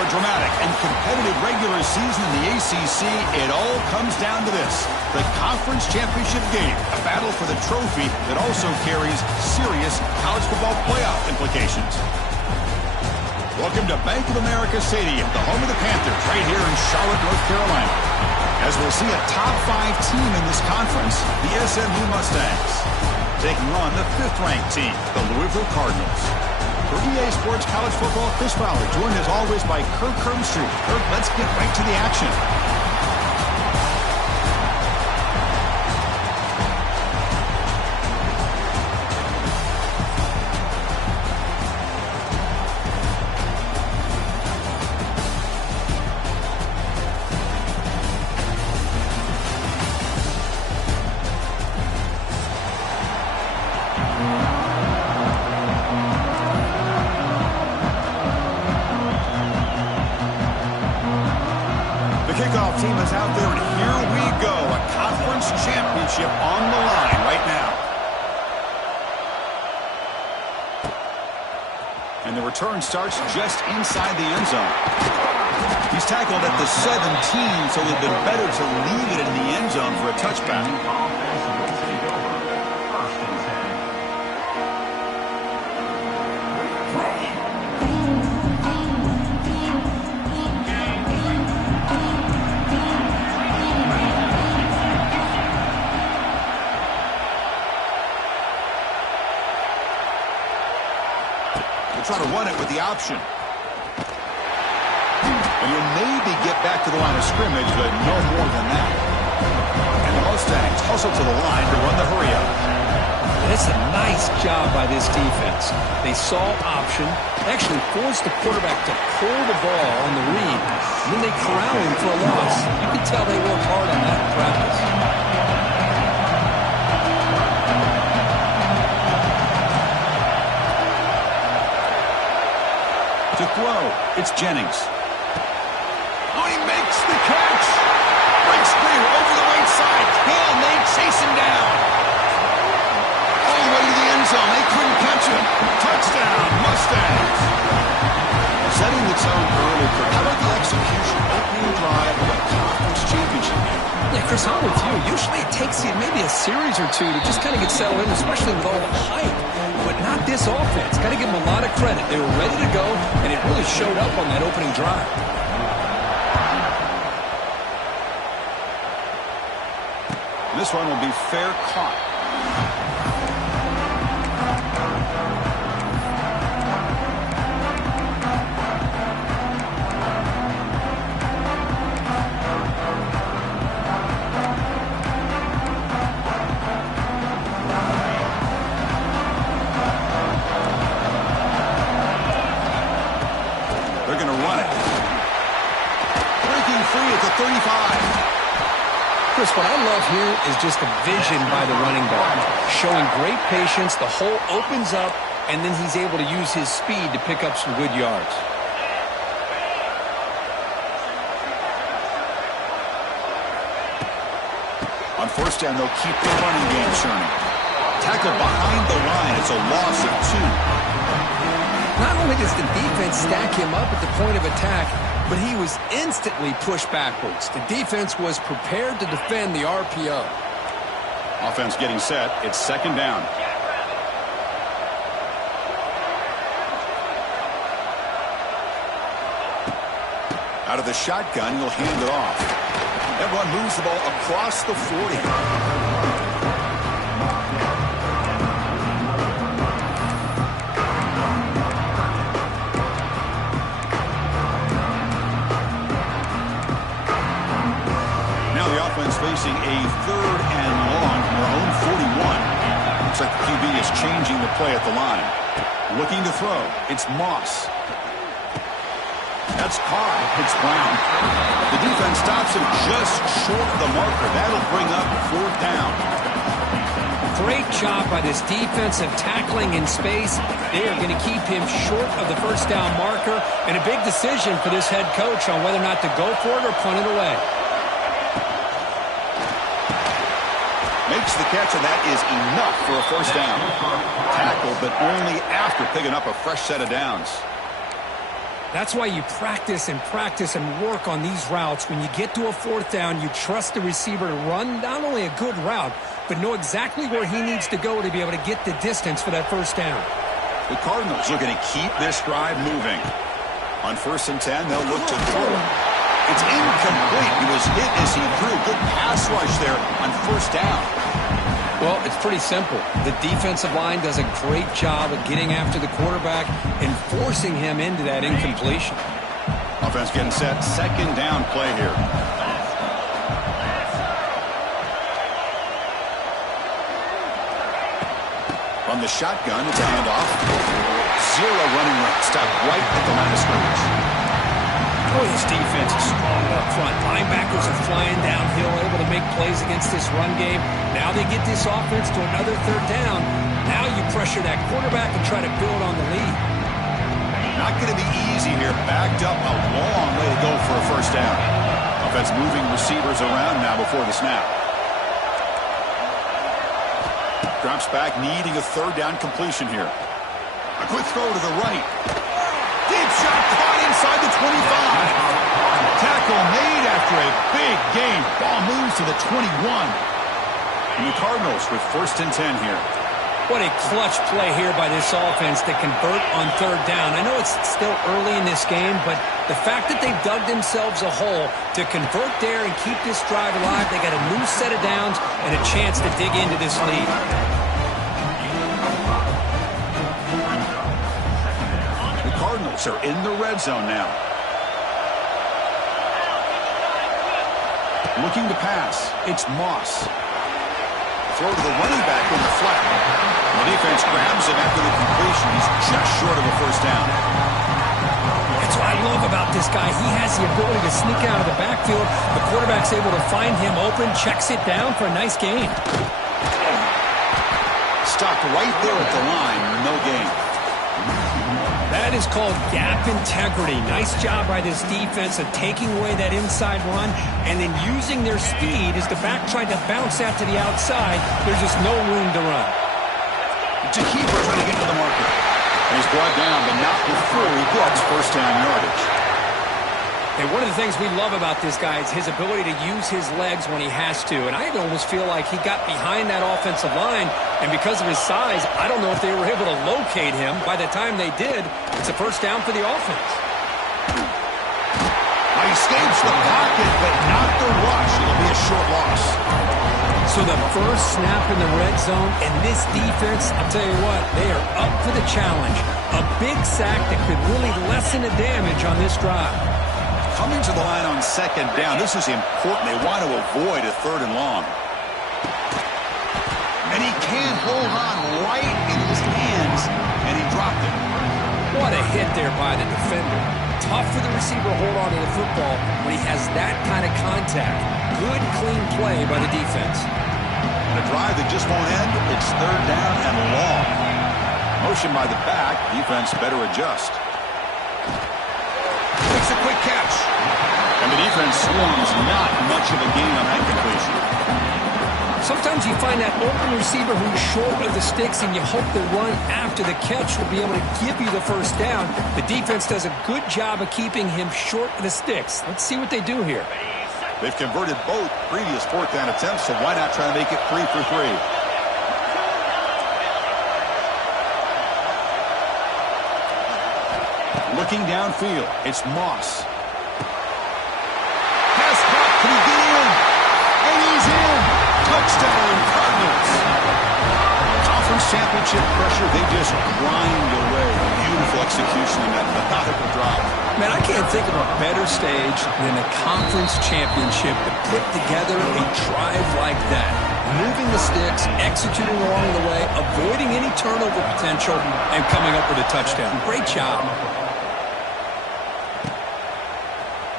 a dramatic and competitive regular season in the ACC, it all comes down to this: the conference championship game, a battle for the trophy that also carries serious college football playoff implications. Welcome to Bank of America Stadium, the home of the Panthers, right here in Charlotte, North Carolina. As we'll see a top 5 team in this conference, the SMU Mustangs, taking on the 5th-ranked team, the Louisville Cardinals. For EA Sports College Football, Chris Fowler, joined as always by Kirk Herbstreit. Kirk, let's get right to the action. Kickoff team is out there, and here we go. A conference championship on the line right now. And the return starts just inside the end zone. He's tackled at the 17, so it would have been better to leave it in the end zone for a touchback. Try to run it with the option. And you'll maybe get back to the line of scrimmage, but no more than that. And the Mustangs hustle to the line to run the hurry-up. That's a nice job by this defense. They saw option, actually forced the quarterback to pull the ball on the read, and then they corral him for a loss. You can tell they worked hard on that in practice. To throw, it's Jennings. Oh, he makes the catch. Breaks clear over the right side. Hill, they chase him down. All the way to the end zone. They couldn't catch him. Touchdown, Mustangs. Setting the tone early. How about the execution? Opening drive of a conference championship game. Yeah, Chris, I'm with you. Usually it takes you maybe a series or two to just kind of get settled in, especially with all the hype. But not this offense. Got to give them a lot of credit. They were ready to go, and it really showed up on that opening drive. This one will be fair caught. Chris, what I love here is just the vision by the running back. Showing great patience, the hole opens up, and then he's able to use his speed to pick up some good yards. On first down, they'll keep the running game churning. Tackle behind the line. It's a loss of 2. Not only does the defense stack him up at the point of attack, but he was instantly pushed backwards. The defense was prepared to defend the RPO. Offense getting set. It's second down. Out of the shotgun, he'll hand it off. That run moves the ball across the 40. Facing a 3rd and long from their own 41. Looks like the QB is changing the play at the line. Looking to throw. It's Moss. That's caught. It's Brown. The defense stops him just short of the marker. That'll bring up 4th down. Great job by this defensive tackling in space. They are going to keep him short of the 1st down marker, and a big decision for this head coach on whether or not to go for it or punt it away. Makes the catch, and that is enough for a 1st down. Tackle, but only after picking up a fresh set of downs. That's why you practice and work on these routes. When you get to a fourth down, you trust the receiver to run not only a good route, but know exactly where he needs to go to be able to get the distance for that first down. The Cardinals looking to keep this drive moving. On 1st and 10, they'll look to throw. It's incomplete. He was hit as he threw. Good pass rush there on 1st down. Well, it's pretty simple. The defensive line does a great job of getting after the quarterback and forcing him into that incompletion. Offense getting set. 2nd down play here. From the shotgun, it's a handoff. 0 running route. Stopped right at the line of scrimmage. Oh, this defense is strong up front. Linebackers are flying downhill, able to make plays against this run game. Now they get this offense to another 3rd down. Now you pressure that quarterback and try to build on the lead. Not going to be easy here. Backed up a long way to go for a 1st down. Offense moving receivers around now before the snap. Drops back, needing a 3rd down completion here. A quick throw to the right. Deep shot caught inside the 25. Tackle made after a big gain. Ball moves to the 21. And the Cardinals with 1st and 10 here. What a clutch play here by this offense to convert on 3rd down. I know it's still early in this game, but the fact that they've dug themselves a hole to convert there and keep this drive alive, they got a new set of downs and a chance to dig into this lead. The Cardinals are in the red zone now. Looking to pass. It's Moss. Throw to the running back in the flat. The defense grabs him after the completion. He's just short of a 1st down. That's what I love about this guy. He has the ability to sneak out of the backfield. The quarterback's able to find him open, checks it down for a nice gain. Stopped right there at the line. No gain. That is called gap integrity. Nice job by this defense of taking away that inside run and then using their speed as the back tried to bounce out to the outside. There's just no room to run. To keep her trying to get to the marker. And he's brought down, but not before he gets 1st down yardage. And one of the things we love about this guy is his ability to use his legs when he has to. And I almost feel like he got behind that offensive line, and because of his size, I don't know if they were able to locate him. By the time they did, it's a 1st down for the offense. He escapes the pocket, but not the rush. It'll be a short loss. So the first snap in the red zone, and this defense, I'll tell you what, they are up for the challenge. A big sack that could really lessen the damage on this drive. Coming to the line on 2nd down. This is important. They want to avoid a 3rd and long. And he can't hold on right in his hands, and he dropped it. What a hit there by the defender. Tough for the receiver to hold on to the football when he has that kind of contact. Good, clean play by the defense. And a drive that just won't end. It's 3rd down and long. Motion by the back. Defense better adjust. Makes a quick catch. And the defense swarms not much of a gain on that completion. Sometimes you find that open receiver who's short of the sticks, and you hope the run after the catch will be able to give you the 1st down. The defense does a good job of keeping him short of the sticks. Let's see what they do here. They've converted both previous 4th down attempts, so why not try to make it 3 for 3? Looking downfield, it's Moss. Pass caught, can he get in? And he's in! Touchdown, Cardinals! Conference championship pressure, they just grind away. Beautiful execution in that methodical drop. Man, I can't think of a better stage than a conference championship to put together a drive like that. Moving the sticks, executing along the way, avoiding any turnover potential, and coming up with a touchdown. Great job.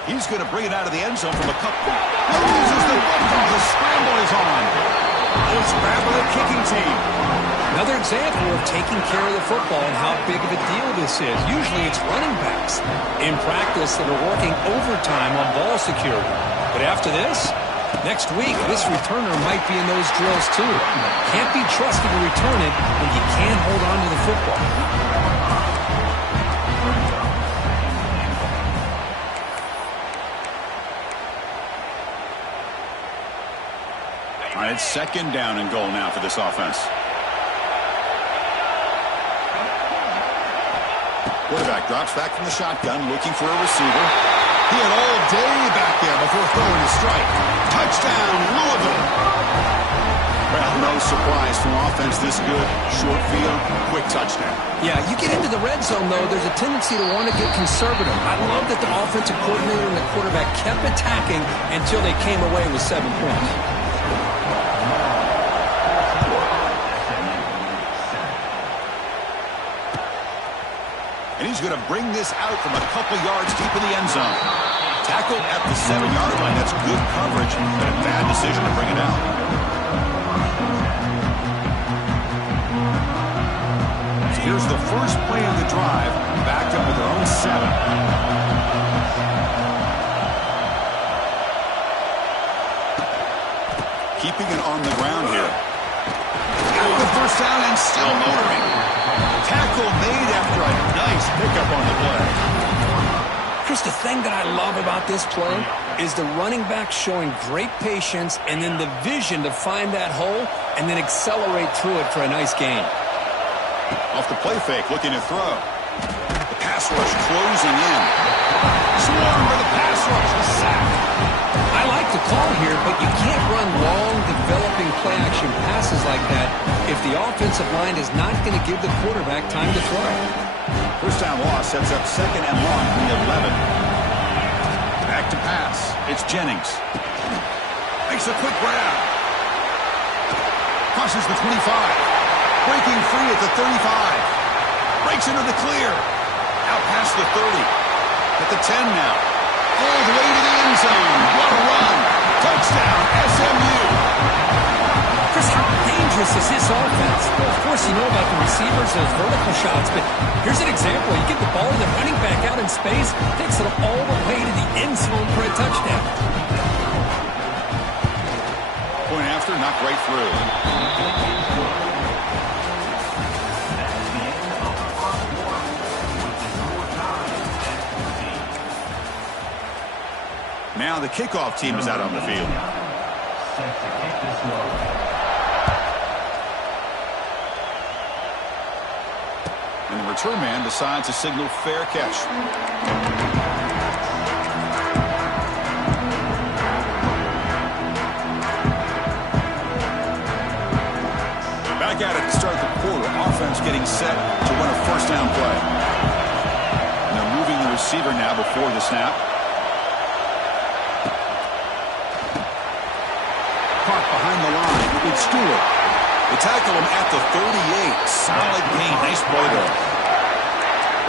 He's going to bring it out of the end zone from a couple. Loses the football. The scramble is on. It's scramble the kicking team. Another example of taking care of the football and how big of a deal this is. Usually it's running backs in practice that are working overtime on ball security. But after this, next week, this returner might be in those drills too. Can't be trusted to return it when you can't hold on to the football. All right, it's second down and goal now for this offense. Quarterback drops back from the shotgun, looking for a receiver. He had all day back there before throwing a strike. Touchdown, Louisville. Well, no surprise from offense this good. Short field, quick touchdown. Yeah, you get into the red zone, though, there's a tendency to want to get conservative. I love that the offensive coordinator and the quarterback kept attacking until they came away with 7 points. And he's going to bring this out from a couple yards deep in the end zone. Tackled at the 7-yard line. That's good coverage, but a bad decision to bring it out. So here's the first play of the drive, backed up with their own 7. Keeping it on the ground here. Got the first down and still motoring. Tackle made after a nice pickup on the play. Chris, the thing that I love about this play is the running back showing great patience and then the vision to find that hole and then accelerate through it for a nice gain. Off the play fake, looking to throw. The pass rush closing in. Swarmed by the pass rush, the sack. I like the call here, but you can't run long, developing play-action passes like that if the offensive line is not going to give the quarterback time to throw. First down loss sets up second and long from the 11. Back to pass. It's Jennings. Makes a quick grab. Crosses the 25. Breaking free at the 35. Breaks into the clear. Out past the 30. At the 10 now. All the way to the end zone. What a run. Touchdown, SMU. Chris, how dangerous is this offense? Well, of course, you know about the receivers, those vertical shots, but here's an example. You get the ball, the running back out in space, takes it all the way to the end zone for a touchdown. Point after, knocked right through. Now the kickoff team is out on the field. And the return man decides to signal fair catch. Back at it to start the quarter. Offense getting set to run a first down play. And they're moving the receiver now before the snap. Caught behind the line. It's Stewart. They tackle him at the 38. Solid gain. Nice play there.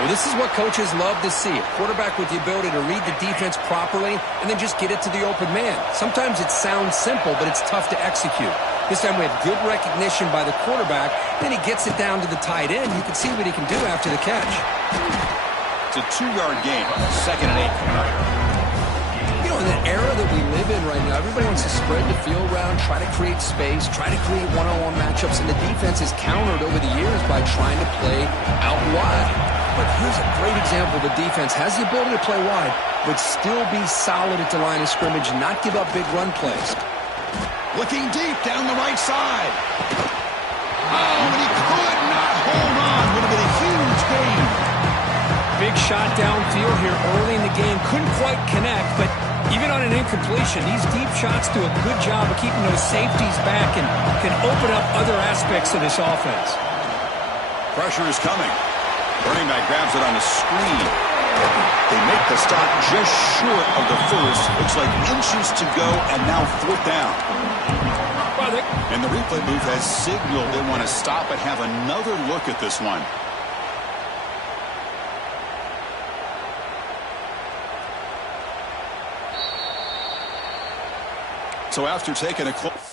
Well, this is what coaches love to see. A quarterback with the ability to read the defense properly and then just get it to the open man. Sometimes it sounds simple, but it's tough to execute. This time we have good recognition by the quarterback. Then he gets it down to the tight end. You can see what he can do after the catch. It's a 2-yard gain. Second and 8 coming up. You know, in the era that we live in right now, everybody wants to spread the field around, try to create space, try to create one-on-one matchups, and the defense is countered over the years by trying to play out wide. But here's a great example. The defense has the ability to play wide, but still be solid at the line of scrimmage, not give up big run plays. Looking deep down the right side. Oh, and he could not hold on. Would have been a huge gain. Big shot downfield here early in the game. Couldn't quite connect, but even on an incompletion, these deep shots do a good job of keeping those safeties back and can open up other aspects of this offense. Pressure is coming. Running back grabs it on the screen. They make the stop just short of the first. Looks like inches to go, and now fourth down. And the replay booth has signaled they want to stop and have another look at this one. So after taking a close...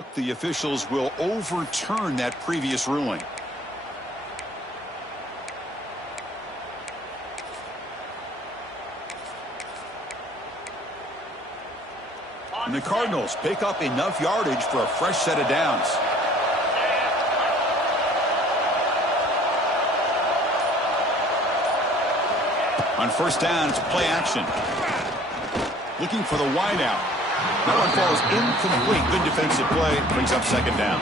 Look, the officials will overturn that previous ruling. And the Cardinals pick up enough yardage for a fresh set of downs. On first down, it's play action. Looking for the wideout. That one falls incomplete. Good defensive play. Brings up second down.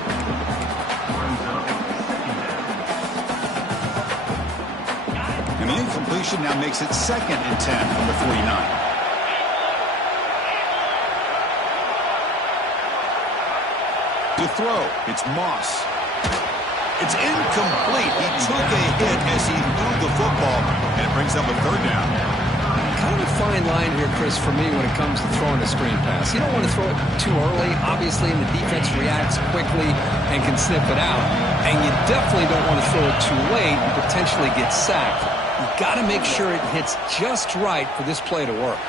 And the incompletion now makes it 2nd and 10 from the 49. To throw, it's Moss. It's incomplete. He took a hit as he threw the football, and it brings up a 3rd down. Kind of a fine line here, Chris, for me when it comes to throwing a screen pass. You don't want to throw it too early, obviously, and the defense reacts quickly and can snip it out. And you definitely don't want to throw it too late and potentially get sacked. You've got to make sure it hits just right for this play to work.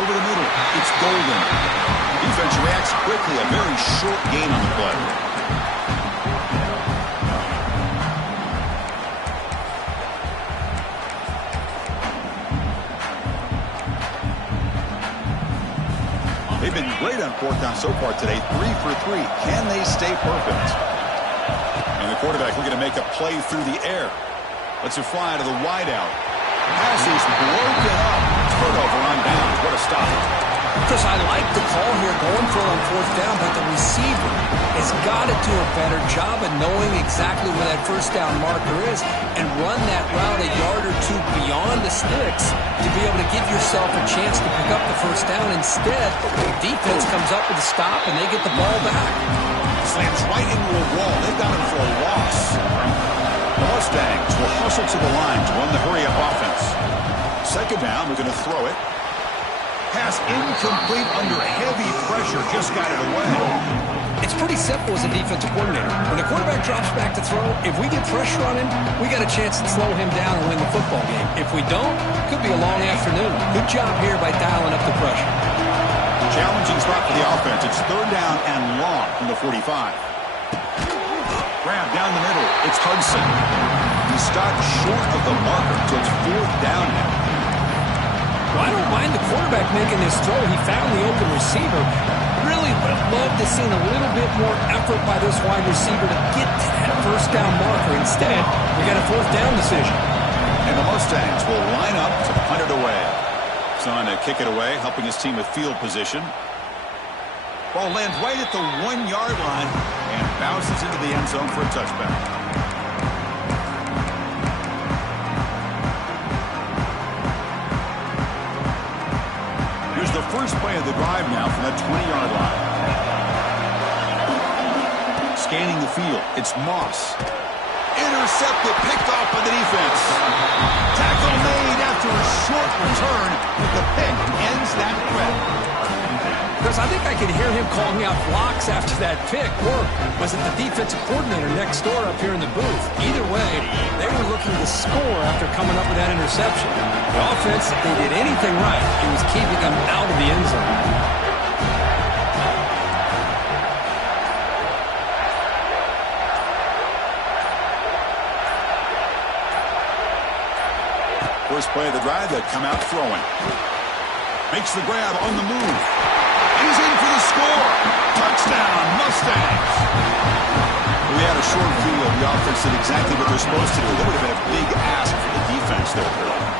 Over the middle, it's golden. Defense reacts quickly, a very short gain on the play. They've been great on 4th down so far today, 3 for 3. Can they stay perfect? And the quarterback looking to make a play through the air. Lets it fly to the wideout. Pass is broken up. Turnover on downs. What a stop. Chris, I like the call here going for it on 4th down, but the receiver has got to do a better job of knowing exactly where that first down marker is and run that route a yard or 2 beyond the sticks to be able to give yourself a chance to pick up the first down. Instead, the defense comes up with a stop and they get the ball back. Slams right into a wall. They've got him for a loss. The Mustangs will hustle to the line to run the hurry-up offense. 2nd down, we're going to throw it. Pass incomplete under heavy pressure. Just got it away. It's pretty simple as a defensive coordinator. When the quarterback drops back to throw, if we get pressure on him, we got a chance to slow him down and win the football game. If we don't, it could be a long afternoon. Good job here by dialing up the pressure. Challenging spot for the offense. It's 3rd down and long from the 45. Grab down the middle. It's Hudson. He stopped short of the marker, so it's 4th down now. Well, I don't mind the quarterback making this throw. He found the open receiver. Really would have loved to see a little bit more effort by this wide receiver to get to that first down marker. Instead, we got a 4th down decision. And the Mustangs will line up to punt it away. Son to kick it away, helping his team with field position. Ball lands right at the 1-yard line and bounces into the end zone for a touchback. The first play of the drive now from that 20-yard line. Scanning the field, it's Moss. Intercepted, picked off by the defense. Tackle made after a short return, but the pick ends that threat. Chris, I think I could hear him calling out blocks after that pick. Or was it the defensive coordinator next door up here in the booth? Either way, they were looking to score after coming up with that interception. The offense, if they did anything right, it was keeping them out of the end zone. First play of the drive, they come out throwing. Makes the grab on the move. He's in for the score. Touchdown, Mustangs. We had a short field. The offense did exactly what they're supposed to do. That would have been a big ask for the defense there.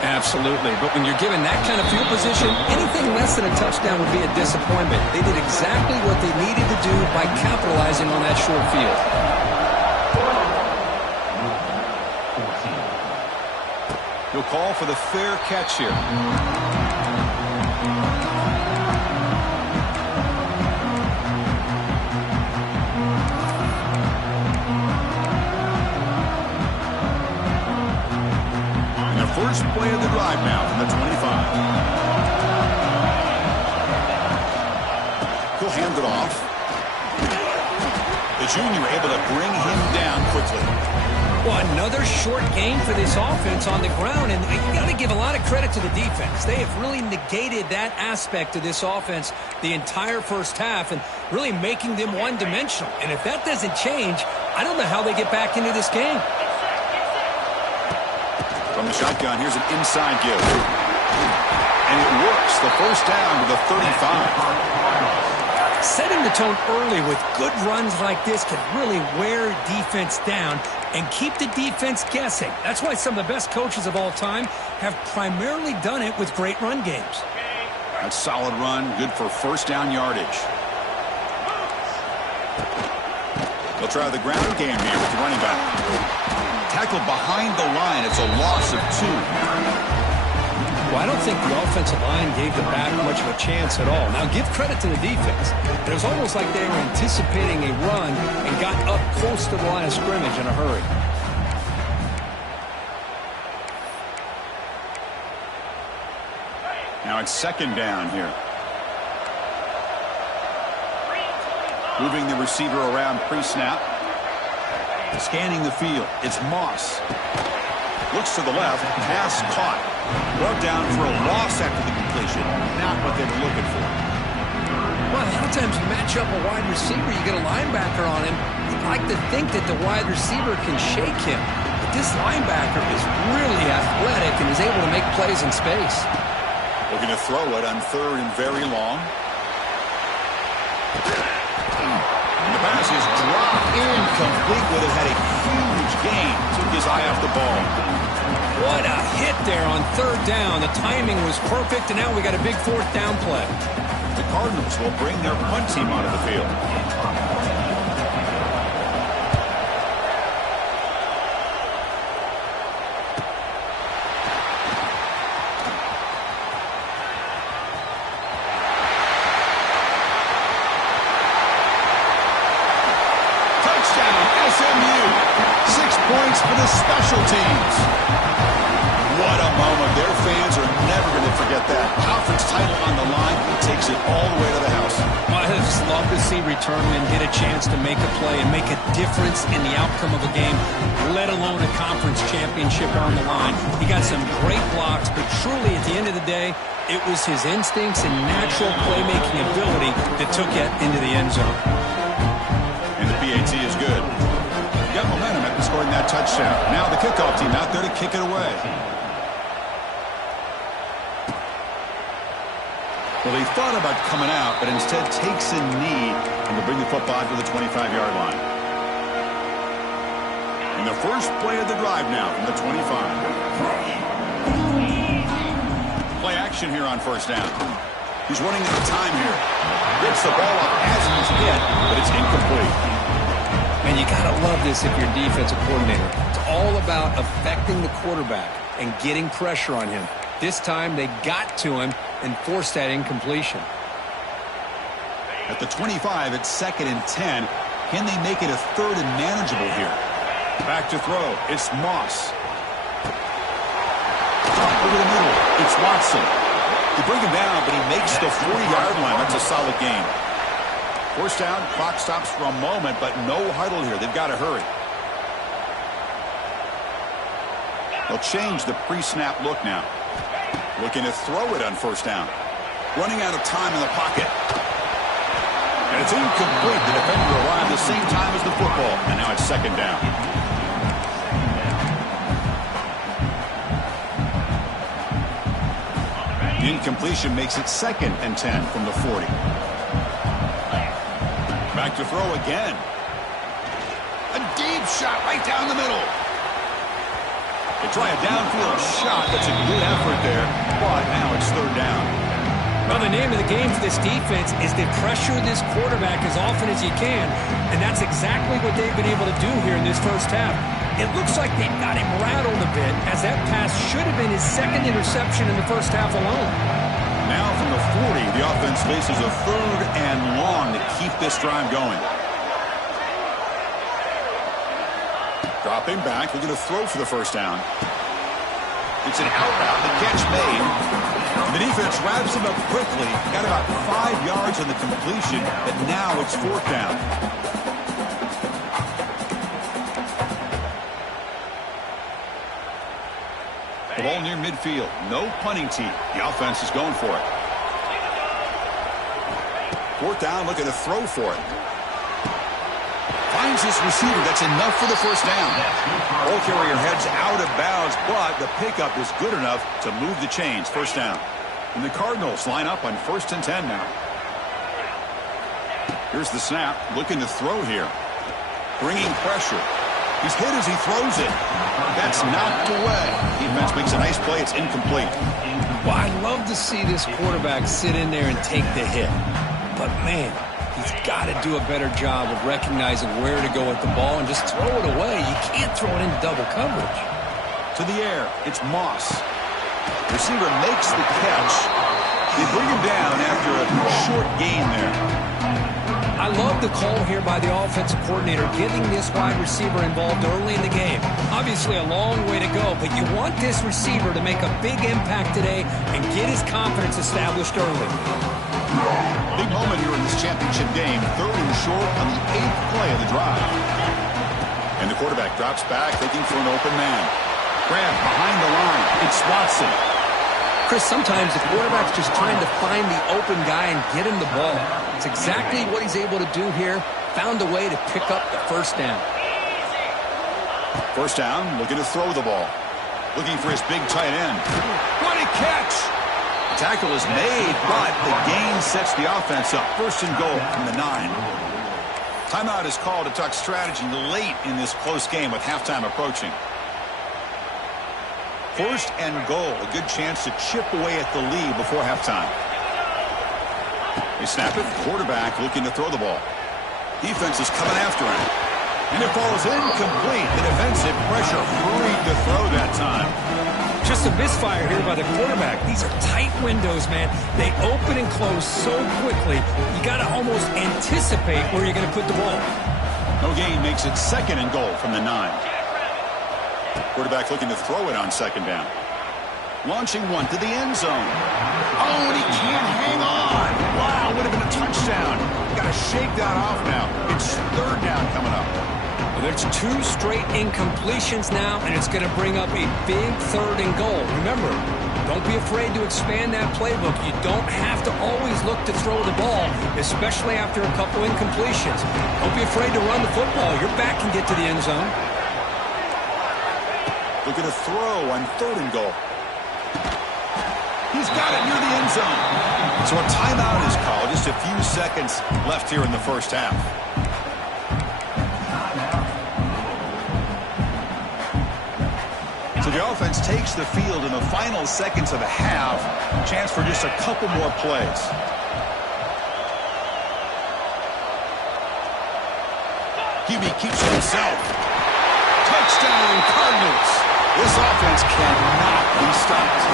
Absolutely. But when you're given that kind of field position, anything less than a touchdown would be a disappointment. They did exactly what they needed to do by capitalizing on that short field. He'll call for the fair catch here. First play of the drive now from the 25. He'll hand it off. The junior able to bring him down quickly. Well, another short game for this offense on the ground, and you got to give a lot of credit to the defense. They have really negated that aspect of this offense the entire first half and really making them one-dimensional. And if that doesn't change, I don't know how they get back into this game. From the shotgun, here's an inside give. And it works. The first down to the 35. Setting the tone early with good runs like this can really wear defense down and keep the defense guessing. That's why some of the best coaches of all time have primarily done it with great run games. That's solid run, good for first down yardage. They'll try the ground game here with the running back. Tackled behind the line. It's a loss of 2. Well, I don't think the offensive line gave the back much of a chance at all. Now, give credit to the defense. It was almost like they were anticipating a run and got up close to the line of scrimmage in a hurry. Now it's second down here. Moving the receiver around pre-snap. Scanning the field. It's Moss. Looks to the left. Pass caught. Brought down for a loss after the completion. Not what they were looking for. Well, a lot of times you match up a wide receiver, you get a linebacker on him. You'd like to think that the wide receiver can shake him. But this linebacker is really athletic and is able to make plays in space. Looking to throw it on third and very long. And the pass is dropped incomplete. Would have had a huge gain. Took his eye off the ball. What a hit there on third down. The timing was perfect, and now we got a big fourth down play. The Cardinals will bring their punt team onto the field. Touchdown, SMU. 6 points for the special teams. What a moment. Their fans are never going to forget that. Conference title on the line. He takes it all the way to the house. Well, I just love to see returnmen get a chance to make a play and make a difference in the outcome of a game, let alone a conference championship on the line. He got some great blocks, but truly at the end of the day, it was his instincts and natural playmaking ability that took it into the end zone. And the PAT is good. Got momentum after scoring that touchdown. Now the kickoff team out there to kick it away. Well, they thought about coming out, but instead takes a knee and will bring the football to the 25-yard line. And the first play of the drive now from the 25. Play action here on first down. He's running out of time here. Gets the ball up as he's hit, but it's incomplete. Man, you got to love this if you're a defensive coordinator. It's all about affecting the quarterback and getting pressure on him. This time they got to him and forced that incompletion. At the 25, it's 2nd and 10. Can they make it a third and manageable here? Back to throw. It's Moss. Over the middle. It's Watson. They bring him down, but he makes the 40-yard line. That's a solid gain. First down, clock stops for a moment, but no huddle here. They've got to hurry. They'll change the pre-snap look now. Looking to throw it on first down. Running out of time in the pocket. And it's incomplete. The defender arrived the same time as the football. And now it's second down. The incompletion makes it 2nd and 10 from the 40. Back to throw again. A deep shot right down the middle. They try a downfield shot. That's a good effort there, but now it's third down. Well, the name of the game for this defense is to pressure this quarterback as often as you can, and that's exactly what they've been able to do here in this first half. It looks like they've got him rattled a bit, as that pass should have been his 2nd interception in the first half alone. Now from the 40, the offense faces a third and long to keep this drive going. Dropping back, looking to throw for the first down. It's an out route, the catch made. And the defense wraps him up quickly. Got about 5 yards on the completion, but now it's 4th down. The ball near midfield. No punting tee. The offense is going for it. Fourth down, looking to throw for it. Finds his receiver. That's enough for the first down. Ball carrier heads out of bounds, but the pickup is good enough to move the chains. First down. And the Cardinals line up on 1st and 10 now. Here's the snap. Looking to throw here. Bringing pressure. He's hit as he throws it. That's knocked away. Defense makes a nice play. It's incomplete. Well, I love to see this quarterback sit in there and take the hit. But, man, he's got to do a better job of recognizing where to go with the ball and just throw it away. You can't throw it into double coverage. To the air. It's Moss. Receiver makes the catch. They bring him down after a short gain there. I love the call here by the offensive coordinator, getting this wide receiver involved early in the game. Obviously a long way to go, but you want this receiver to make a big impact today and get his confidence established early. Big moment here in this championship game. 3rd and short on the 8th play of the drive. And the quarterback drops back, looking for an open man. Grab behind the line. It's Watson. Chris, sometimes the quarterback's just trying to find the open guy and get him the ball. It's exactly what he's able to do here. Found a way to pick up the first down. First down, looking to throw the ball. Looking for his big tight end. What a catch! The tackle is made, but the gain sets the offense up. 1st and goal from the 9. Timeout is called to talk strategy late in this close game with halftime approaching. 1st and goal, a good chance to chip away at the lead before halftime. They snap it. Quarterback looking to throw the ball. Defense is coming after him. And it falls incomplete. The defensive pressure hurried to throw that time. Just a misfire here by the quarterback. These are tight windows, man. They open and close so quickly. You got to almost anticipate where you're going to put the ball. No gain makes it 2nd and goal from the 9. Quarterback looking to throw it on 2nd down. Launching one to the end zone. Oh, and he can't hang on. Wow, would have been a touchdown. Got to shake that off now. It's 3rd down coming up. Well, there's 2 straight incompletions now, and it's going to bring up a big 3rd and goal. Remember, don't be afraid to expand that playbook. You don't have to always look to throw the ball, especially after a couple incompletions. Don't be afraid to run the football. Your back can get to the end zone. Looking to throw on 3rd and goal. He's got it near the end zone. So a timeout is called. Just a few seconds left here in the first half. So the offense takes the field in the final seconds of the half. Chance for just a couple more plays. QB keeps it himself. Touchdown, Cardinals. This offense cannot be stopped.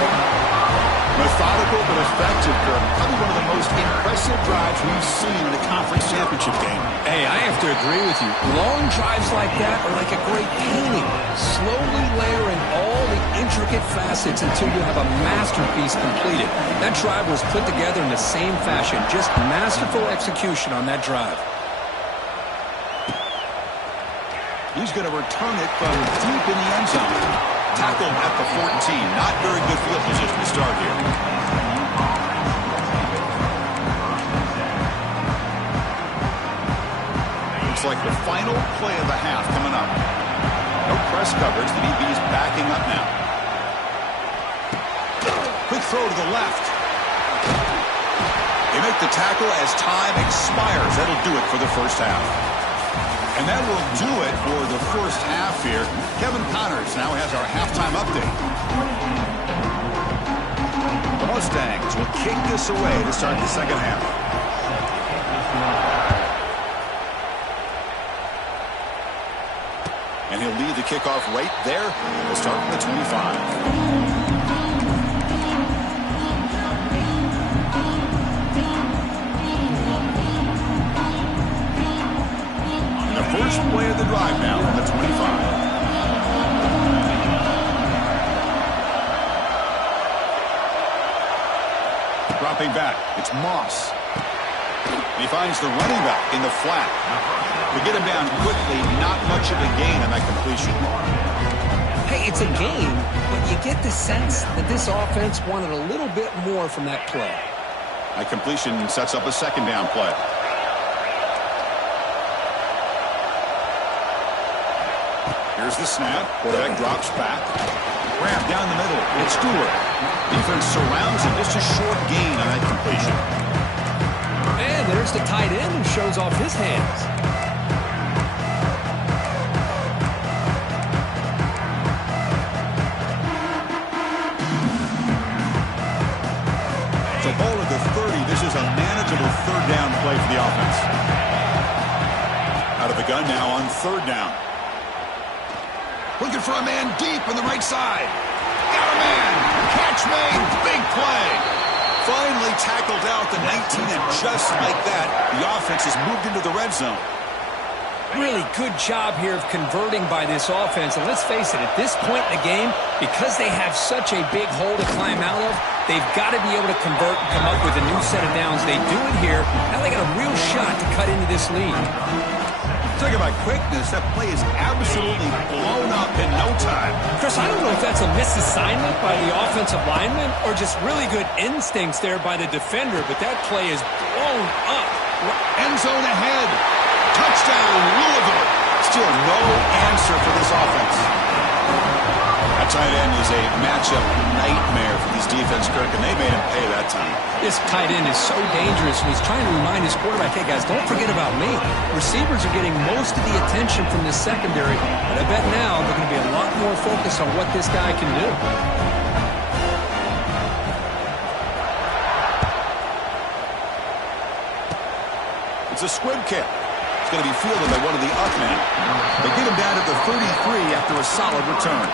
Methodical but effective, Kirk. Probably one of the most impressive drives we've seen in a conference championship game. Hey, I have to agree with you. Long drives like that are like a great painting. Slowly layering all the intricate facets until you have a masterpiece completed. That drive was put together in the same fashion. Just masterful execution on that drive. He's going to return it from deep in the end zone. Tackled at the 14. Not very good field position to start here. Looks like the final play of the half coming up. No press coverage. The DB's backing up now. Quick throw to the left. They make the tackle as time expires. That'll do it for the first half. And that will do it for the first half here. Kevin Connors now has our halftime update. The Mustangs will kick this away to start the second half. And he'll lead the kickoff right there. We'll start from the 25. First play of the drive now from the 25. Dropping back, it's Moss. He finds the running back in the flat. To get him down quickly, not much of a gain on that completion. Hey, it's a game, but you get the sense that this offense wanted a little bit more from that play. A completion sets up a second down play. Here's the snap. Quarterback drops back. Grab down the middle. It's Stewart. Defense surrounds him. Just a short gain on that completion. And there's the tight end who shows off his hands. So ball at the 30. This is a manageable third down play for the offense. Out of the gun now on third down. Looking for a man deep on the right side. Got a man. Catch made. Big play. Finally tackled out the 19, and just like that, the offense has moved into the red zone. Really good job here of converting by this offense. And let's face it, at this point in the game, because they have such a big hole to climb out of, they've got to be able to convert and come up with a new set of downs. They do it here. Now they got a real shot to cut into this lead. Talking about quickness, that play is absolutely blown up in no time. Chris, I don't know if that's a misassignment by the offensive lineman or just really good instincts there by the defender, but that play is blown up. End zone ahead. Touchdown, Louisville. Still no answer for this offense. That tight end is a matchup nightmare for this defense, Kirk, and they made him pay that time. This tight end is so dangerous, and he's trying to remind his quarterback, hey, guys, don't forget about me. Receivers are getting most of the attention from this secondary, but I bet now they're going to be a lot more focused on what this guy can do. It's a squib kick. It's going to be fielded by one of the up men. They get him down at the 33 after a solid return.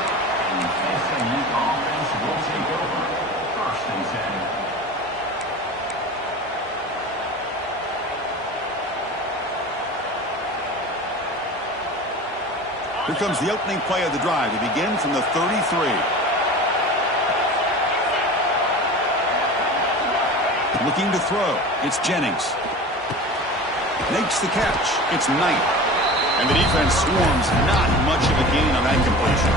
Here comes the opening play of the drive. They begin from the 33. Looking to throw. It's Jennings. Makes the catch. It's Knight. And the defense swarms. Not much of a gain on that completion.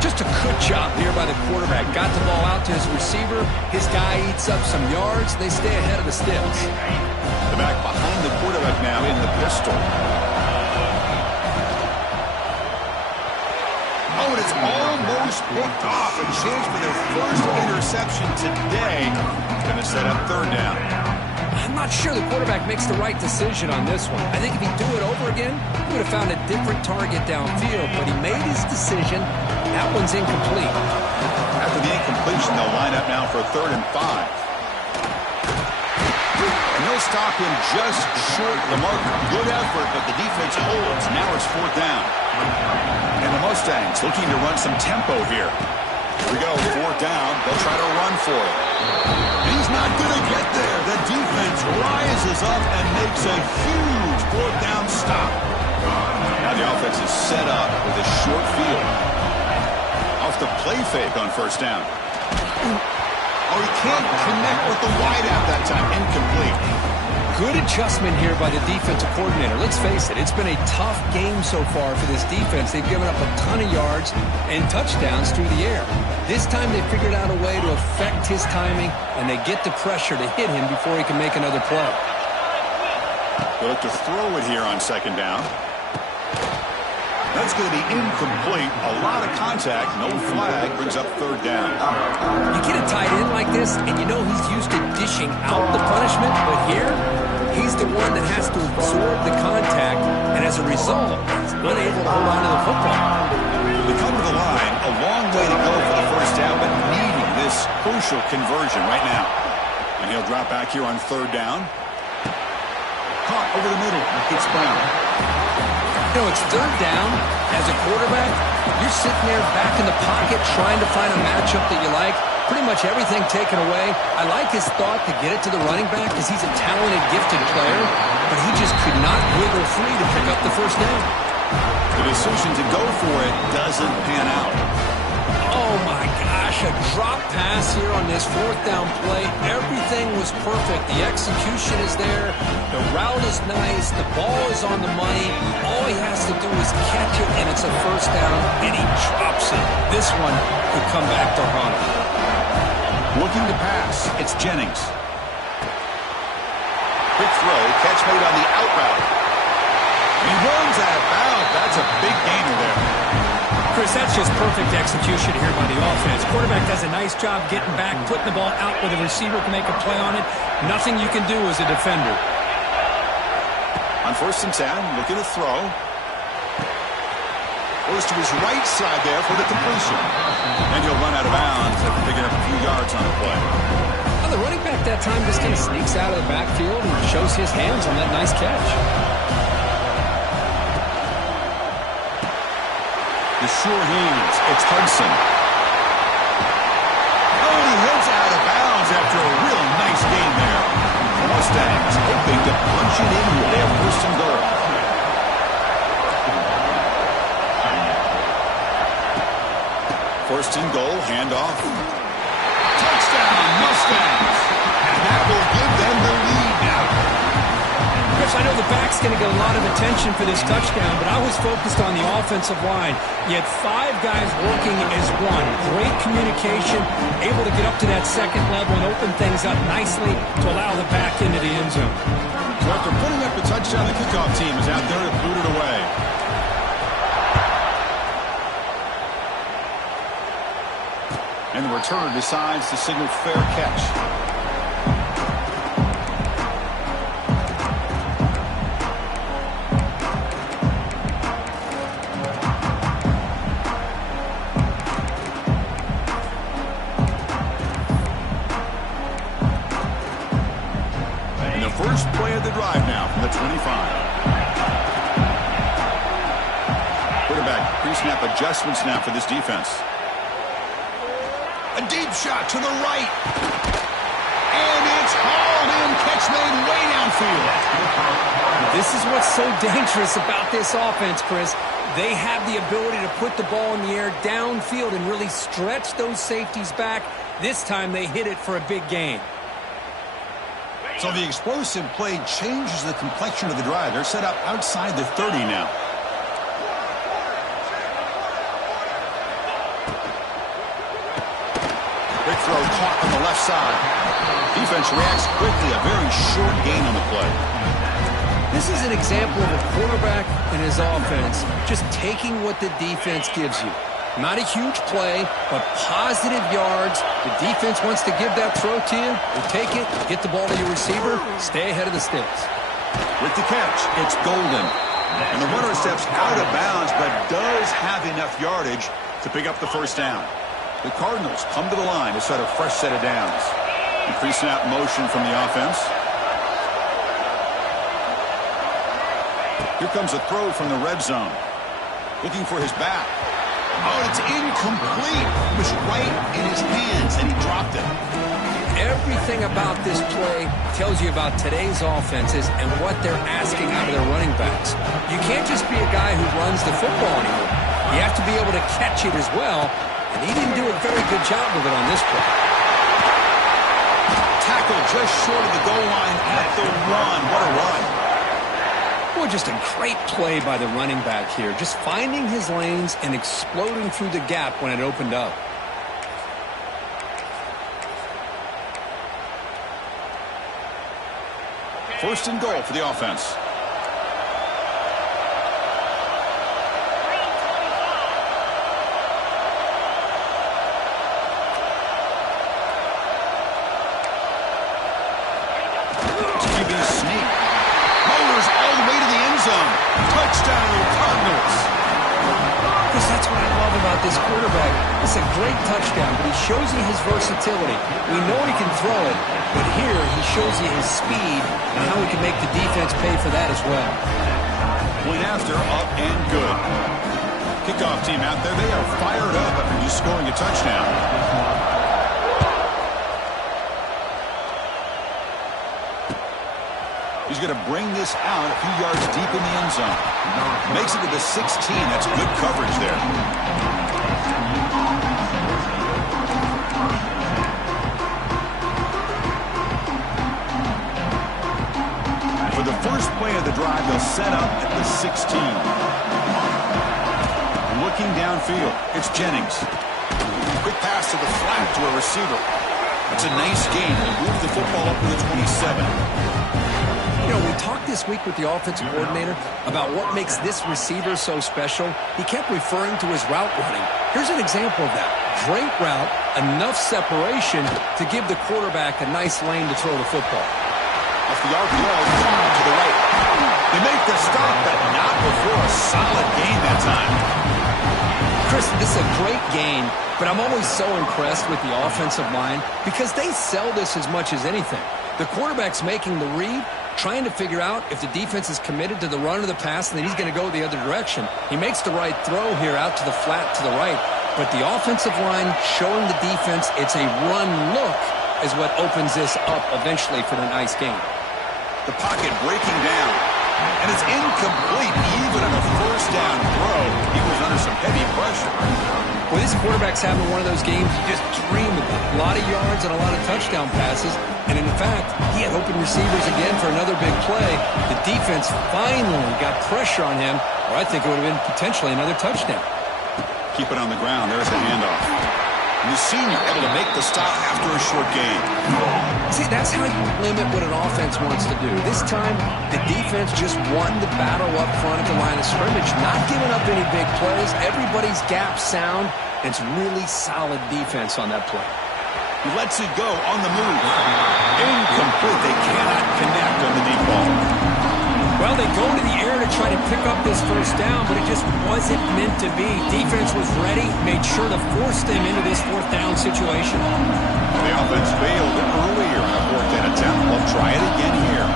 Just a good job here by the quarterback. Got the ball out to his receiver. His guy eats up some yards. They stay ahead of the sticks. The back behind the quarterback now in the pistol. Oh, and it's almost picked off. A chance for their first interception today. Going to set up third down. I'm not sure the quarterback makes the right decision on this one. I think if he'd do it over again, he would have found a different target downfield, but he made his decision. That one's incomplete. After the incompletion, they'll line up now for 3rd and 5. And they'll stop him just short of the mark. Good effort, but the defense holds. Now it's 4th down. And the Mustangs looking to run some tempo here. Here we go, 4th down. They'll try to run for it. He's not going to get there. The defense rises up and makes a huge 4th down stop. Now the offense is set up with a short field. Off the play fake on 1st down. Oh, he can't connect with the wideout that time. Incomplete. Good adjustment here by the defensive coordinator. Let's face it, it's been a tough game so far for this defense. They've given up a ton of yards and touchdowns through the air. This time they figured out a way to affect his timing, and they get the pressure to hit him before he can make another play. They'll look to throw it here on 2nd down. That's going to be incomplete. A lot of contact. No flag. Brings up 3rd down. You get a tight end like this, and you know he's used to dishing out the punishment, but here, he's the one that has to absorb the contact, and as a result, he's unable to hold on to the football. They come to the line. A long way to go for the 1st down, but needing this crucial conversion right now. And he'll drop back here on 3rd down. Caught over the middle. It's Brown. You know, it's 3rd down. As a quarterback, you're sitting there back in the pocket trying to find a matchup that you like. Pretty much everything taken away. I like his thought to get it to the running back because he's a talented, gifted player, but he just could not wiggle free to pick up the 1st down. The decision to go for it doesn't pan out. Oh, my gosh, a drop pass here on this fourth down play. Everything was perfect. The execution is there. The route is nice. The ball is on the money. All he has to do is catch it, and it's a first down, and he drops it. This one could come back to haunt him. Looking to pass. It's Jennings. Quick throw. Catch made on the out route. He runs out of bounds. That's a big gainer there. Chris, that's just perfect execution here by the offense. Quarterback does a nice job getting back, putting the ball out where the receiver can make a play on it. Nothing you can do as a defender. On 1st and 10, looking to throw. Goes to his right side there for the completion. And he'll run out of bounds after picking up a few yards on the play. Well, the running back that time just kind of sneaks out of the backfield and shows his hands on that nice catch. The sure hands. It's Hudson. Oh, he heads out of bounds after a real nice game there. The Mustangs hoping to punch it in here. They have 1st and goal. First and goal, handoff. Touchdown, Mustangs. And that will give them the lead now. Chris, I know the back's going to get a lot of attention for this touchdown, but I was focused on the offensive line. You had 5 guys working as one. Great communication, able to get up to that second level and open things up nicely to allow the back into the end zone. So after putting up a touchdown, the kickoff team is out there to boot it away. And the return decides to signal fair catch. And the first play of the drive now from the 25. Quarterback pre-snap adjustments now for this defense. A deep shot to the right. And it's hauled in. Catch made way downfield. This is what's so dangerous about this offense, Chris. They have the ability to put the ball in the air downfield and really stretch those safeties back. This time they hit it for a big gain. So the explosive play changes the complexion of the drive. They're set up outside the 30 now. Quick throw caught on the left side. Defense reacts quickly. A very short gain on the play. This is an example of a quarterback and his offense just taking what the defense gives you. Not a huge play, but positive yards. The defense wants to give that throw to you. You take it, get the ball to your receiver, stay ahead of the sticks. With the catch, it's Golden. And the runner steps out of bounds, but does have enough yardage to pick up the first down. The Cardinals come to the line to set a fresh set of downs. And pre-snap motion from the offense. Here comes a throw from the red zone. Looking for his back. Oh, it's incomplete. It was right in his hands, and he dropped it. Everything about this play tells you about today's offenses and what they're asking out of their running backs. You can't just be a guy who runs the football anymore. You have to be able to catch it as well, and he didn't do a very good job of it on this play. Tackle just short of the goal line at the 1. What a run. Boy, just a great play by the running back here. Just finding his lanes and exploding through the gap when it opened up. First and goal for the offense. Touchdown, Cardinals. Because that's what I love about this quarterback. It's a great touchdown, but he shows you his versatility. We know he can throw it, but here he shows you his speed and how he can make the defense pay for that as well. Point after, up and good. Kickoff team out there, they are fired up after just scoring a touchdown. He's going to bring this out a few yards deep in the end zone. Makes it to the 16. That's good coverage there. drive, they'll set up at the 16. Looking downfield, it's Jennings. Quick pass to the flat to a receiver. That's a nice gain. He'll move the football up to the 27. You know, we talked this week with the offensive coordinator about what makes this receiver so special. He kept referring to his route running. Here's an example of that. Great route, enough separation to give the quarterback a nice lane to throw the football. Off the RPO, to the right. They make the stop, but not before a solid gain that time. Chris, this is a great game, but I'm always so impressed with the offensive line because they sell this as much as anything. The quarterback's making the read, trying to figure out if the defense is committed to the run or the pass, and then he's going to go the other direction. He makes the right throw here out to the flat to the right, but the offensive line showing the defense it's a run look is what opens this up eventually for the nice game. The pocket breaking down, and it's incomplete even on a first down throw. He was under some heavy pressure. Well, this quarterback's having one of those games you just dream about. A lot of yards and a lot of touchdown passes. And in fact, he had open receivers again for another big play. The defense finally got pressure on him, or I think it would have been potentially another touchdown. Keep it on the ground. There's the handoff. And the senior able to make the stop after a short gain. See, that's how you limit what an offense wants to do. This time, the defense just won the battle up front at the line of scrimmage, not giving up any big plays. Everybody's gap sound. It's really solid defense on that play. He lets it go on the move. Incomplete. They cannot connect on the deep ball. Well, they go to the air to try to pick up this first down, but it just wasn't meant to be. Defense was ready, made sure to force them into this fourth down situation. The offense failed earlier on a fourth down attempt. They'll try it again here.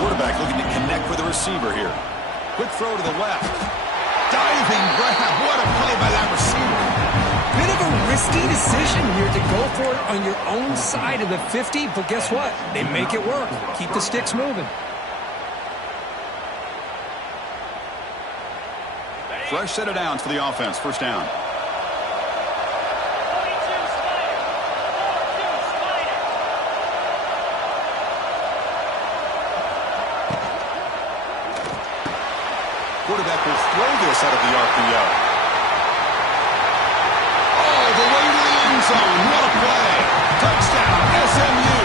Quarterback looking to connect with the receiver here. Quick throw to the left. Diving grab. What a play by that receiver. Bit of a risky decision here to go for it on your own side of the 50, but guess what? They make it work. Keep the sticks moving. Fresh set of downs for the offense. First down. Quarterback will throw this out of the RPO. Oh, the way to the end zone. What a play. Touchdown, SMU.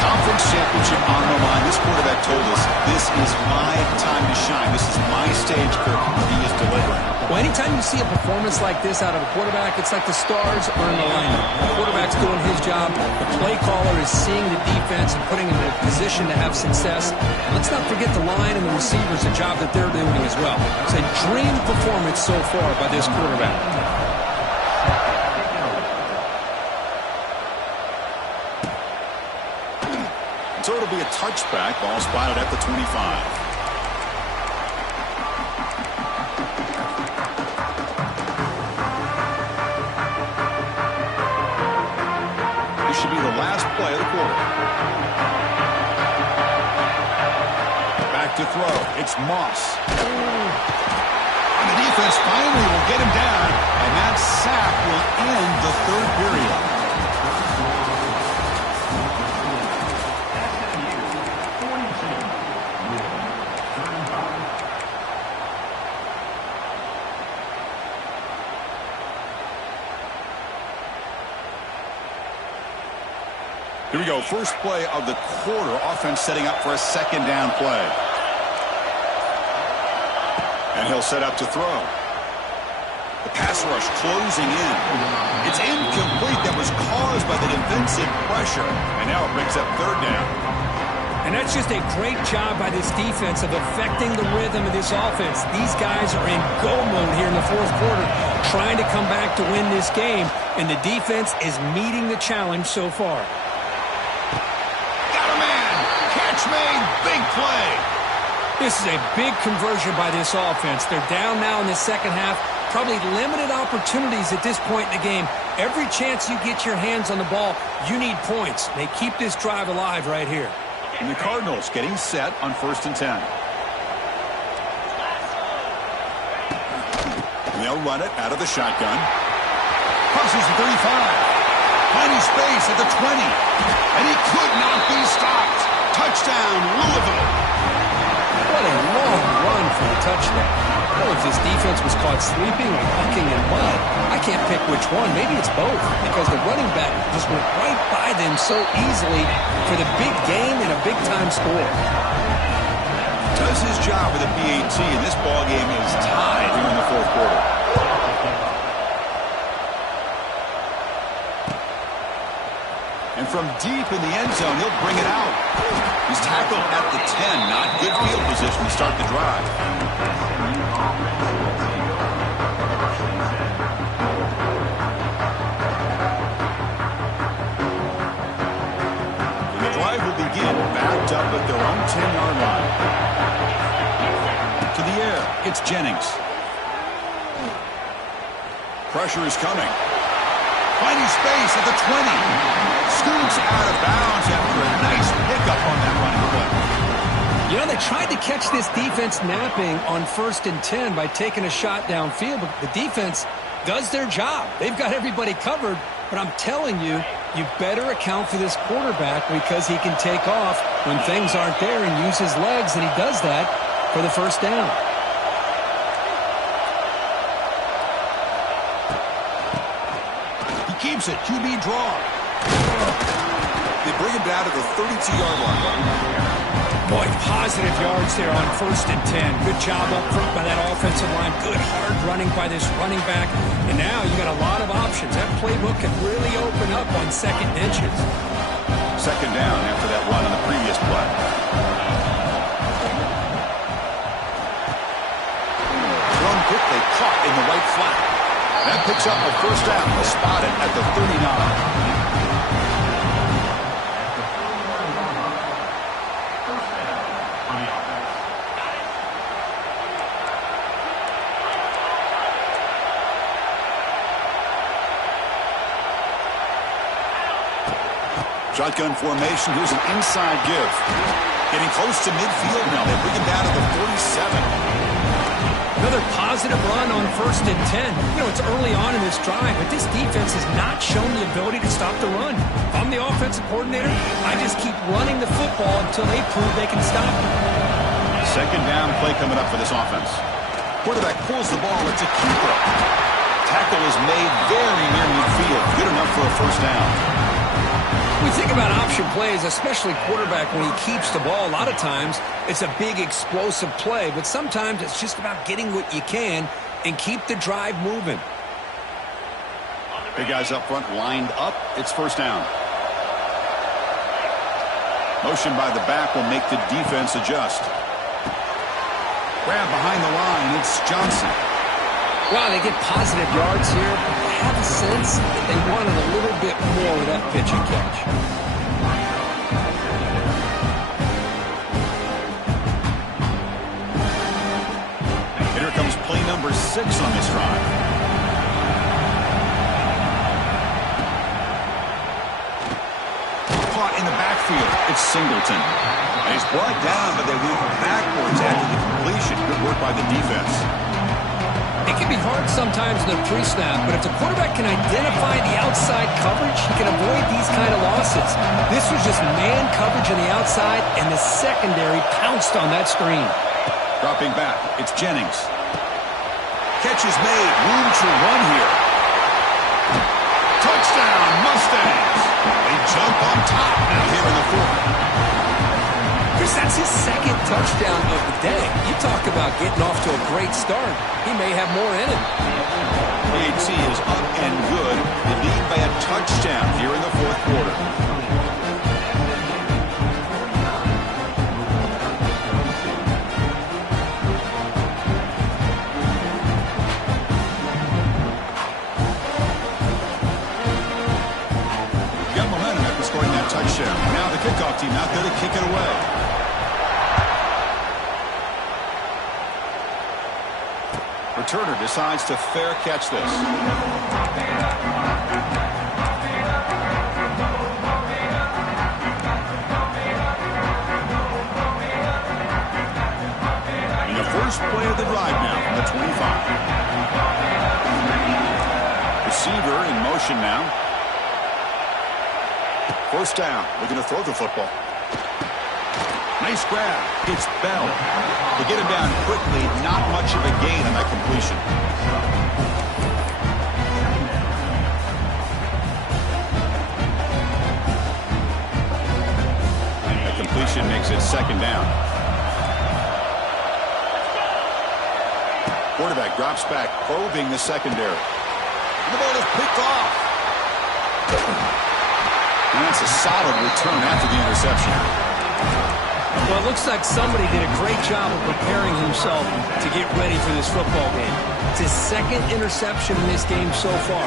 Conference championship on the line. This quarterback told us, this is my time to shine. This is my stage, Kirk. He is delivering. Well, anytime you see a performance like this out of a quarterback, it's like the stars are in alignment. The quarterback's doing his job. The play caller is seeing the defense and putting him in a position to have success. And let's not forget the line and the receivers, the job that they're doing as well. It's a dream performance so far by this quarterback. So it'll be a touchback. Ball spotted at the 25. Should be the last play of the quarter. Back to throw. It's Moss. And the defense finally will get him down, and that sack will end the third period. Here we go, first play of the quarter. Offense setting up for a second down play. And he'll set up to throw. The pass rush closing in. It's incomplete. That was caused by the defensive pressure. And now it brings up third down. And that's just a great job by this defense of affecting the rhythm of this offense. These guys are in go mode here in the fourth quarter, trying to come back to win this game. And the defense is meeting the challenge so far. Made, big play. This is a big conversion by this offense. They're down now in the second half. Probably limited opportunities at this point in the game. Every chance you get your hands on the ball, you need points. They keep this drive alive right here. And the Cardinals getting set on 1st and 10. And they'll run it out of the shotgun. Crosses the 35. Finding space at the 20. And he could not be stopped. Touchdown, Louisville. What a long run for the touchdown. Well, if this defense was caught sleeping or walking in mud, I can't pick which one. Maybe it's both, because the running back just went right by them so easily for the big game and a big-time score. Does his job with the PAT, and this ball game is tied here in the fourth quarter. And from deep in the end zone, he'll bring it out. He's tackled at the 10. Not good field position to start the drive. And the drive will begin backed up at their own 10-yard line. To the air, it's Jennings. Pressure is coming. Finding space at the 20. Scoots out of bounds after a nice pickup on that running play. You know, they tried to catch this defense napping on 1st and 10 by taking a shot downfield, but the defense does their job. They've got everybody covered, but I'm telling you, you better account for this quarterback because he can take off when things aren't there and use his legs, and he does that for the first down. Keeps it. QB draw. They bring him down to the 32-yard line. Boy, positive yards there on 1st and 10. Good job up front by that offensive line. Good hard running by this running back. And now you got a lot of options. That playbook can really open up on second inches. Second down after that run on the previous play. Thrown quickly, caught in the right flat. That picks up a first down, spotted at the 39. Shotgun formation, here's an inside give. Getting close to midfield now. They bring him down to the 47. Another positive run on 1st and 10. You know, it's early on in this drive, but this defense has not shown the ability to stop the run. If I'm the offensive coordinator, I just keep running the football until they prove they can stop it. Second down play coming up for this offense. Quarterback pulls the ball. It's a keeper. Tackle is made very near midfield. Good enough for a first down. We think about option plays, especially quarterback, when he keeps the ball. A lot of times, it's a big explosive play, but sometimes it's just about getting what you can and keep the drive moving. Big guys up front lined up. It's first down. Motion by the back will make the defense adjust. Grab behind the line. It's Johnson. Wow, they get positive yards here, but I have a sense that they wanted a little bit more with that pitch and catch. And here comes play number 6 on this drive. Caught in the backfield. It's Singleton. And he's brought down, but they move backwards after the completion. Good work by the defense. It can be hard sometimes in the pre-snap, but if the quarterback can identify the outside coverage, he can avoid these kind of losses. This was just man coverage on the outside, and the secondary pounced on that screen. Dropping back, it's Jennings. Catch is made, room to run here. Touchdown, Mustangs. They jump on top now here in the fourth. That's his second touchdown of the day. You talk about getting off to a great start. He may have more in him. PAT is up and good. They lead by a touchdown here in the fourth quarter. Got momentum after scoring that touchdown. Now the kickoff team out there to kick it away. Returner decides to fair catch this. And the first play of the drive now from the 25. Receiver in motion now. First down, looking to throw the football. Nice grab. It's Bell. They get him down quickly. Not much of a gain on that completion. That completion makes it second down. Quarterback drops back, probing the secondary. And the ball is picked off. And that's a solid return after the interception. Well, it looks like somebody did a great job of preparing himself to get ready for this football game. It's his second interception in this game so far.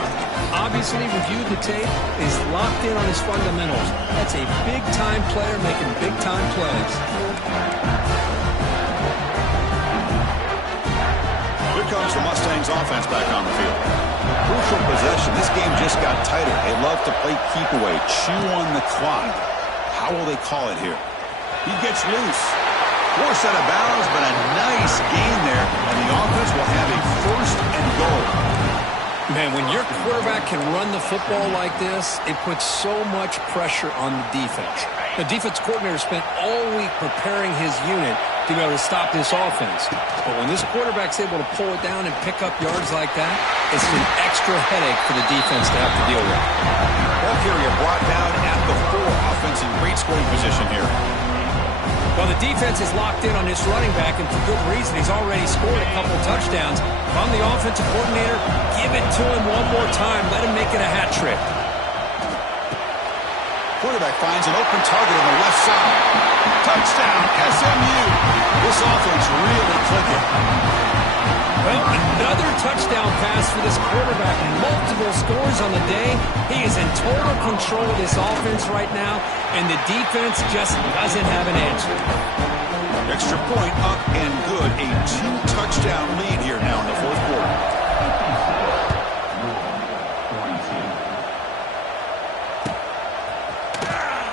Obviously reviewed the tape, is locked in on his fundamentals. That's a big-time player making big-time plays. Here comes the Mustangs offense back on the field. Crucial possession. This game just got tighter. They love to play keep away, chew on the clock. How will they call it here? He gets loose. Forced out of bounds, but a nice gain there, and the offense will have a first and goal. Man, when your quarterback can run the football like this, it puts so much pressure on the defense. The defense coordinator spent all week preparing his unit to be able to stop this offense. But when this quarterback's able to pull it down and pick up yards like that, it's an extra headache for the defense to have to deal with. Ball carrier brought down at the 4. Offense in great scoring position here. Well, the defense is locked in on this running back, and for good reason. He's already scored a couple touchdowns. If I'm the offensive coordinator, give it to him one more time. Let him make it a hat trick. Quarterback finds an open target on the left side. Touchdown, SMU. This offense really clicking. Well, another touchdown pass for this quarterback. Multiple scores on the day. He is in total control of this offense right now, and the defense just doesn't have an answer. Extra point up and good. A 2-touchdown lead here now in the fourth quarter.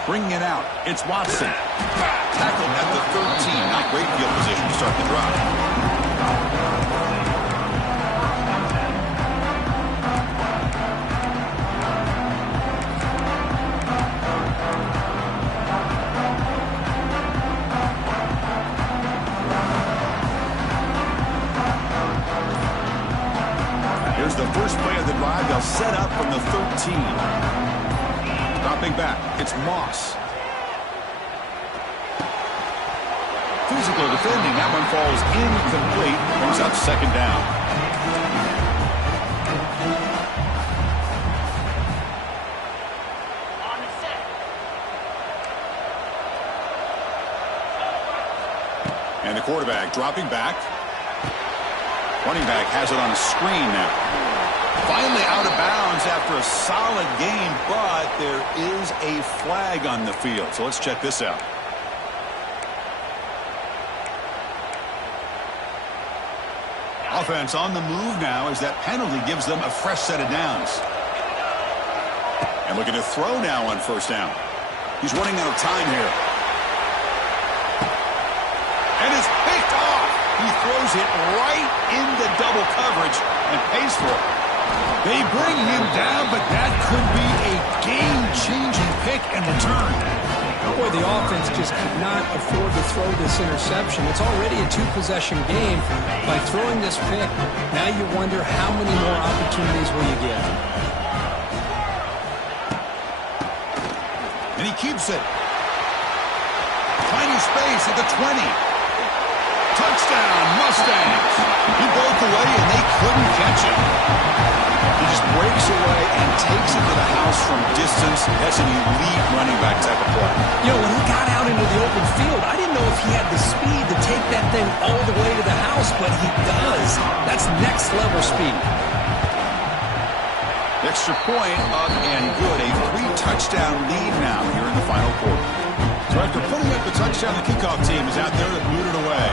Bringing it out. It's Watson. Tackled at the 13. Not great field position to start the drive. Here's the first play of the drive. They'll set up from the 13. Dropping back, it's Moss. Physical defending, that one falls incomplete. Brings up second down. And the quarterback dropping back. Running back has it on the screen now. Finally out of bounds after a solid game, but there is a flag on the field. So let's check this out. Offense on the move now as that penalty gives them a fresh set of downs. And looking to throw now on first down. He's running out of time here. And it's picked off. He throws it right into double coverage and pays for it. They bring him down, but that could be a game-changing pick and return. Boy, the offense just could not afford to throw this interception. It's already a 2-possession game. By throwing this pick, now you wonder how many more opportunities will you get. And he keeps it. Tiny space at the 20. Touchdown, Mustangs. He broke away, and they couldn't catch him. He just breaks away and takes it to the house from distance. That's an elite running back type of play. You know, when he got out into the open field, I didn't know if he had the speed to take that thing all the way to the house, but he does. That's next-level speed. Extra point up and good. A 3-touchdown lead now here in the final quarter. So after putting up the touchdown, the kickoff team is out there to boot it away.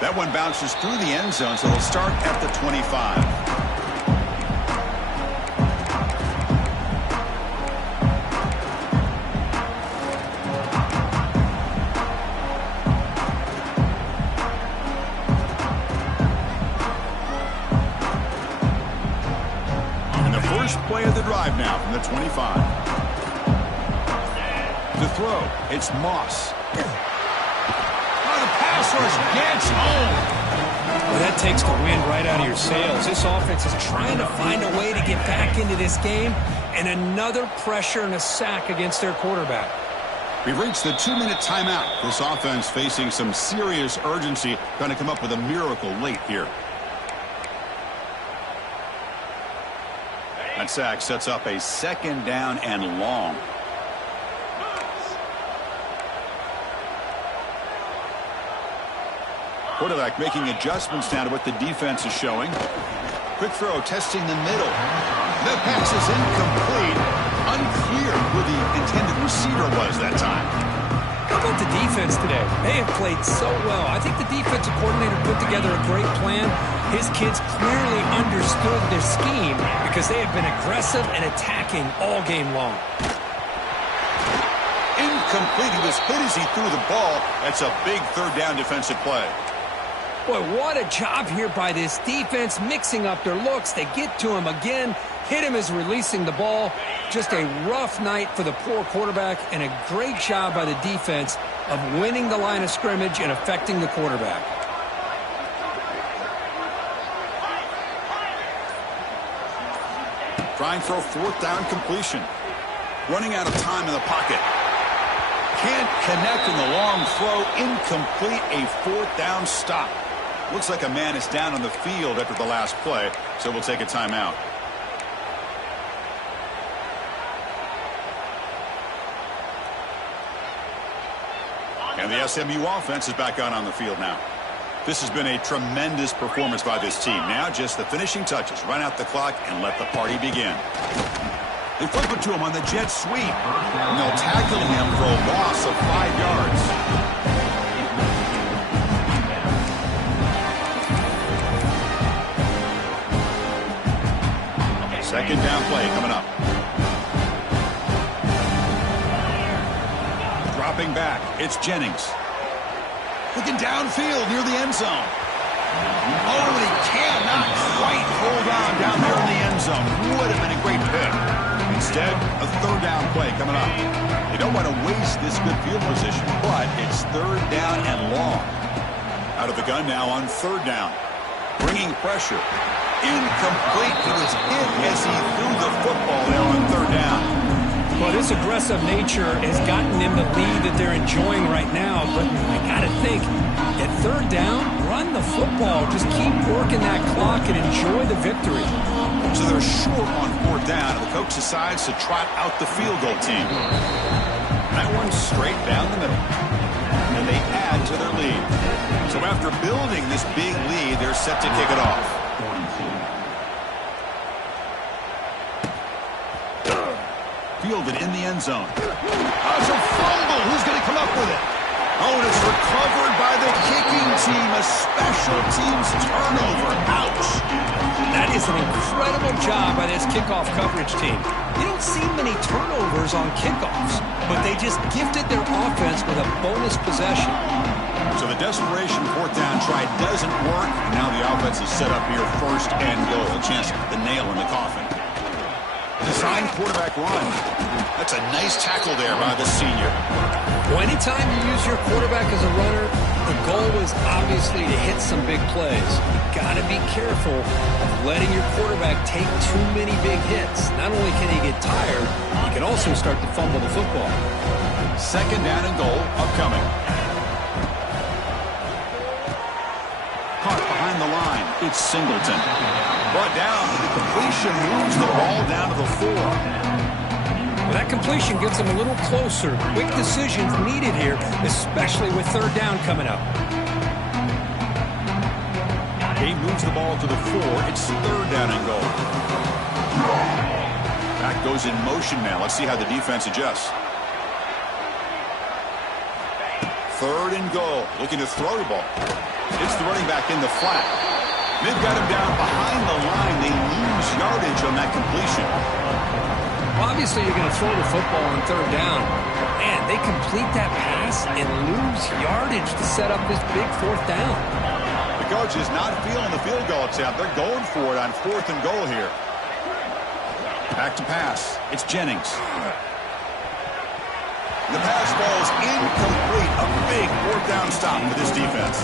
That one bounces through the end zone, so it'll start at the 25. First play of the drive now from the 25. To throw, it's Moss. Oh, the pass rush gets home. Well, that takes the wind right out of your sails. This offense is trying to find a way to get back into this game, and another pressure and a sack against their quarterback. We've reached the 2-minute timeout. This offense facing some serious urgency, trying to come up with a miracle late here. That sack sets up a 2nd down and long. Quarterback making adjustments now to what the defense is showing. Quick throw, testing the middle. The pass is incomplete. Unclear who the intended receiver was that time. How about the defense today? They have played so well. I think the defensive coordinator put together a great plan. His kids clearly understood their scheme because they have been aggressive and attacking all game long. Incomplete. He was hit as he threw the ball. That's a big 3rd down defensive play. Boy, what a job here by this defense, mixing up their looks. They get to him again, hit him as releasing the ball. Just a rough night for the poor quarterback, and a great job by the defense of winning the line of scrimmage and affecting the quarterback. Trying for a 4th down completion. Running out of time in the pocket. Can't connect in the long throw. Incomplete. A 4th down stop. Looks like a man is down on the field after the last play, so we'll take a timeout. And the SMU offense is back out on the field now. This has been a tremendous performance by this team. Now just the finishing touches. Run out the clock and let the party begin. They flip it to him on the jet sweep. And they'll tackle him for a loss of 5 yards. 2nd down play coming up. Dropping back, it's Jennings. Looking downfield near the end zone. Oh, and he cannot quite hold on down there in the end zone. Would have been a great pick. Instead, a 3rd down play coming up. They don't want to waste this good field position, but it's 3rd down and long. Out of the gun now on 3rd down. Bringing pressure. Incomplete. He was hit as he threw the football there on 3rd down. Well, this aggressive nature has gotten them the lead that they're enjoying right now. But I got to think, at 3rd down, run the football. Just keep working that clock and enjoy the victory. So they're short on 4th down, and the coach decides to trot out the field goal team. That one straight down the middle. And they add to their lead. So after building this big lead, they're set to kick it off. Fielded in the end zone. Oh, it's a fumble. Who's going to come up with it? Oh, and it's recovered by the kicking team. A special teams turnover. Ouch. That is an incredible job by this kickoff coverage team. You don't see many turnovers on kickoffs, but they just gifted their offense with a bonus possession. So the desperation 4th down try doesn't work, and now the offense is set up here 1st and goal. A chance to put the nail in the coffin. Design quarterback run. That's a nice tackle there by the senior. Well, anytime you use your quarterback as a runner, the goal is obviously to hit some big plays. You've got to be careful of letting your quarterback take too many big hits. Not only can he get tired, he can also start to fumble the football. 2nd down and goal upcoming. Caught behind the line. It's Singleton. Brought down. The completion moves the ball down to the 4. Well, that completion gets them a little closer. Quick decisions needed here, especially with 3rd down coming up. He moves the ball to the 4. It's 3rd down and goal. Back goes in motion now. Let's see how the defense adjusts. 3rd and goal. Looking to throw the ball. It's the running back in the flat. They've got him down behind the line. They lose yardage on that completion. Well, obviously, you're going to throw the football on 3rd down. Man, they complete that pass and lose yardage to set up this big 4th down. The coach is not feeling the field goal attempt. They're going for it on 4th and goal here. Back to pass. It's Jennings. The pass ball's incomplete. A big fourth down stop for this defense.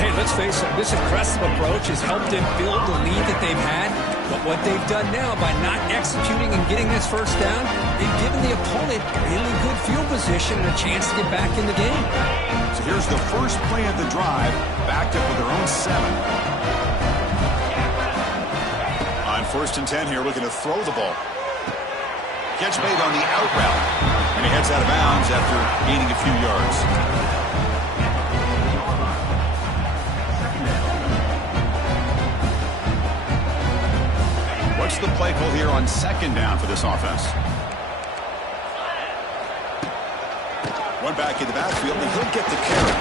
Hey, let's face it, this aggressive approach has helped them build the lead that they've had. But what they've done now by not executing and getting this first down, they've given the opponent really good field position and a chance to get back in the game. So here's the first play of the drive, backed up with their own 7. On 1st and 10 here, looking to throw the ball. Catch made on the out route, and he heads out of bounds after gaining a few yards. What's the play call here on 2nd down for this offense? One back in the backfield, and he'll get the carry.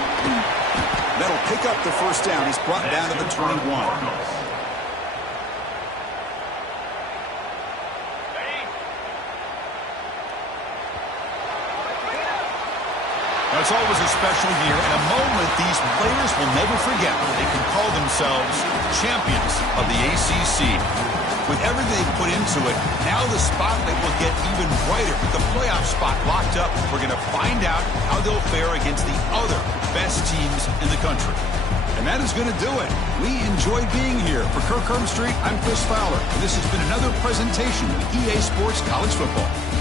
That'll pick up the first down. He's brought down to the 21. It's always a special year and a moment these players will never forget. They can call themselves champions of the ACC. With everything they put into it, now the spotlight will get even brighter. With the playoff spot locked up, we're going to find out how they'll fare against the other best teams in the country. And that is going to do it. We enjoyed being here. For Kirk Street, I'm Chris Fowler. And this has been another presentation of EA Sports College Football.